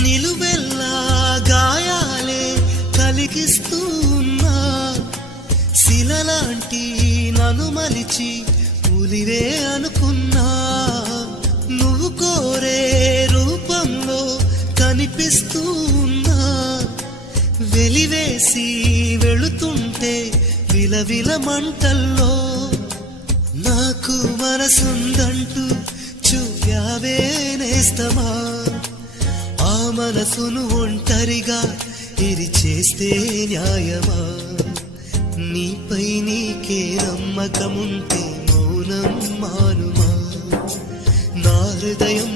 నిలువెల్లా గాయాలే కలిగిస్తూ ఉన్నా, శిలలాంటి నన్ను మలిచి పులివే అనుకున్నా. నువ్వు కోరే రూపంలో కనిపిస్తూ ఉన్నా, వెలివేసి వెళుతుంటే విలవిల మంటల్లో. నాకు మనసుందంటూ చూప్యావే నేస్తమా, ఆ మనసును ఒంటరిగా ఇరిచేస్తే న్యాయమా? నీపై నీకే నమ్మకముంటే మౌనం మానుమా, నా హృదయం